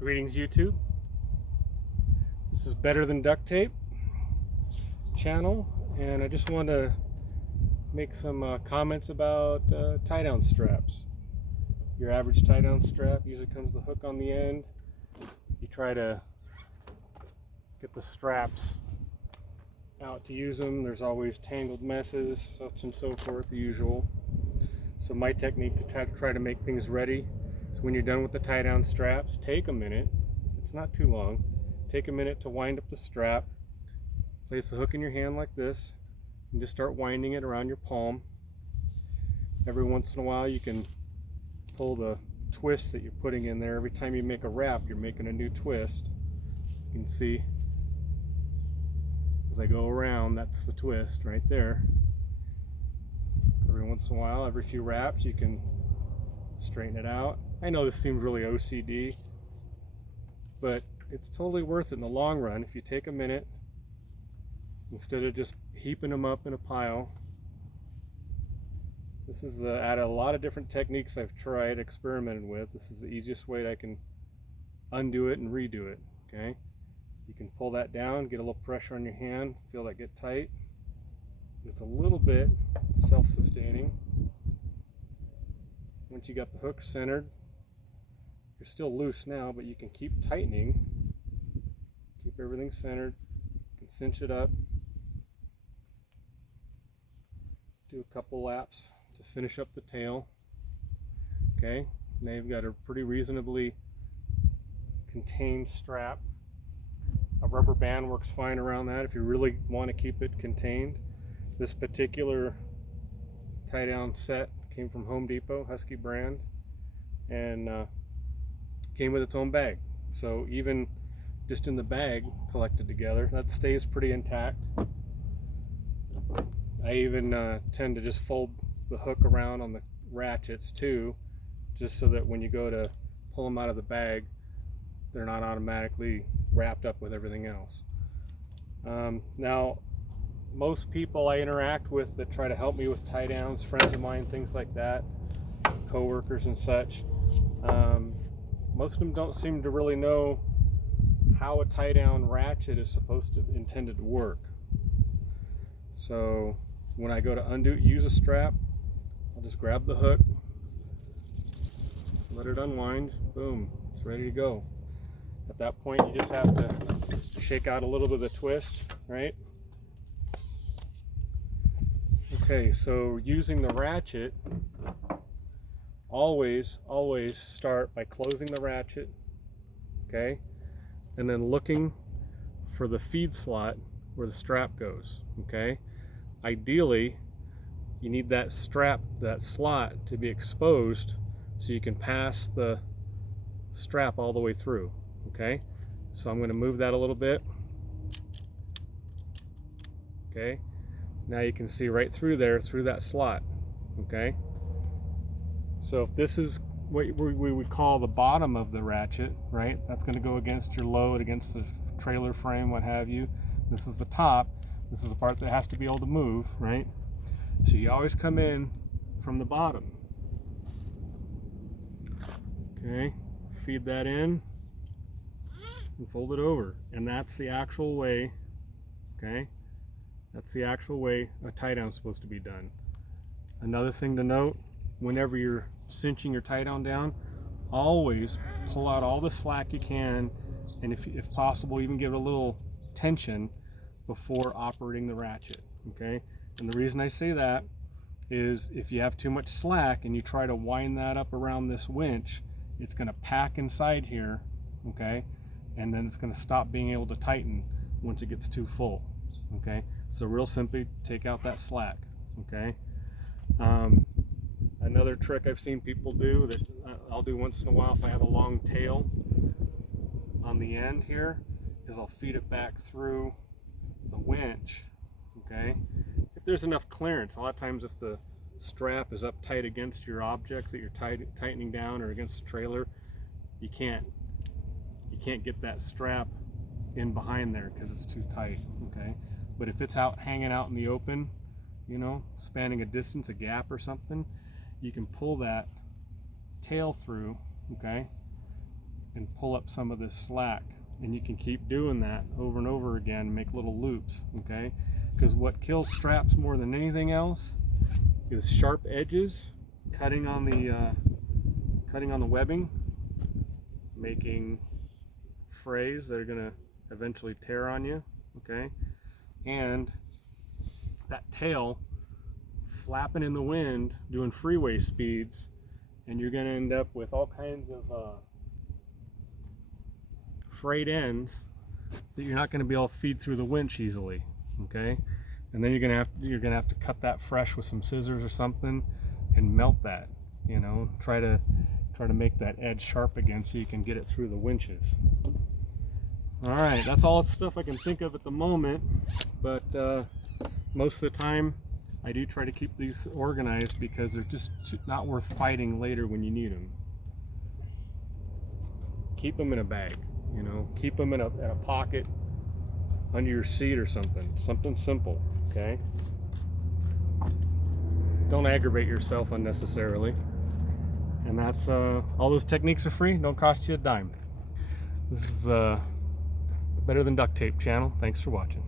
Greetings, YouTube. This is Better Than Duct Tape channel, and I just want to make some comments about tie-down straps. Your average tie-down strap usually comes with a hook on the end. You try to get the straps out to use them. There's always tangled messes, such and so forth, the usual. So my technique to try to make things ready is when you're done with the tie-down straps, take a minute. It's not too long. Take a minute to wind up the strap. Place the hook in your hand like this and just start winding it around your palm. Every once in a while you can pull the twist that you're putting in there. Every time you make a wrap, you're making a new twist. You can see as I go around, that's the twist right there. Every once in a while, every few wraps, you can straighten it out. I know this seems really OCD, but it's totally worth it in the long run if you take a minute instead of just heaping them up in a pile. This is out of a lot of different techniques I've tried, experimented with. This is the easiest way that I can undo it and redo it. Okay, you can pull that down, get a little pressure on your hand, feel that get tight. It's a little bit self-sustaining. Once you got the hook centered, you're still loose now, but you can keep tightening. Keep everything centered. You can cinch it up. Do a couple laps to finish up the tail. Okay, now you've got a pretty reasonably contained strap. A rubber band works fine around that if you really want to keep it contained. This particular tie-down set came from Home Depot, Husky brand, and came with its own bag. So even just in the bag collected together, that stays pretty intact. I even tend to just fold the hook around on the ratchets too, just so that when you go to pull them out of the bag, they're not automatically wrapped up with everything else. Now, most people I interact with that try to help me with tie downs, friends of mine, things like that, co-workers and such, most of them don't seem to really know how a tie down ratchet is intended to work. So when I go to use a strap, I'll just grab the hook, let it unwind, boom, it's ready to go. At that point, you just have to shake out a little bit of the twist, right? Okay, so using the ratchet, always start by closing the ratchet, okay? And then looking for the feed slot where the strap goes, okay? Ideally, you need that slot to be exposed so you can pass the strap all the way through, okay? So I'm going to move that a little bit, okay? Now you can see right through there, through that slot, okay? So if this is what we would call the bottom of the ratchet, right? That's going to go against your load, against the trailer frame, what have you. This is the top. This is the part that has to be able to move, right? So you always come in from the bottom. Okay, feed that in and fold it over. And that's the actual way, okay? That's the actual way a tie down is supposed to be done. Another thing to note, whenever you're cinching your tie down, always pull out all the slack you can, and if possible, even give it a little tension before operating the ratchet, okay? And the reason I say that is if you have too much slack and you try to wind that up around this winch, it's going to pack inside here, okay? And then it's going to stop being able to tighten once it gets too full, okay? So real simply, take out that slack, okay? Another trick I've seen people do that I'll do once in a while if I have a long tail on the end here is I'll feed it back through the winch, okay? If there's enough clearance, a lot of times if the strap is up tight against your objects that you're tightening down or against the trailer, you can't get that strap in behind there because it's too tight, okay? But if it's hanging out in the open, you know, spanning a distance, a gap or something, you can pull that tail through, okay, and pull up some of this slack. And you can keep doing that over and over again, make little loops, okay? Because what kills straps more than anything else is sharp edges, cutting on the webbing, making frays that are gonna eventually tear on you, okay? And that tail flapping in the wind, doing freeway speeds, and you're gonna end up with all kinds of frayed ends that you're not gonna be able to feed through the winch easily, okay? And then you're gonna have to cut that fresh with some scissors or something and melt that, you know, try to make that edge sharp again so you can get it through the winches. All right, that's all the stuff I can think of at the moment, but most of the time I do try to keep these organized because they're just not worth fighting later when you need them. Keep them in a bag, you know, keep them in a pocket under your seat or something simple, okay? Don't aggravate yourself unnecessarily. And that's all those techniques are free, don't cost you a dime. This is Better Than Duct Tape channel. Thanks for watching.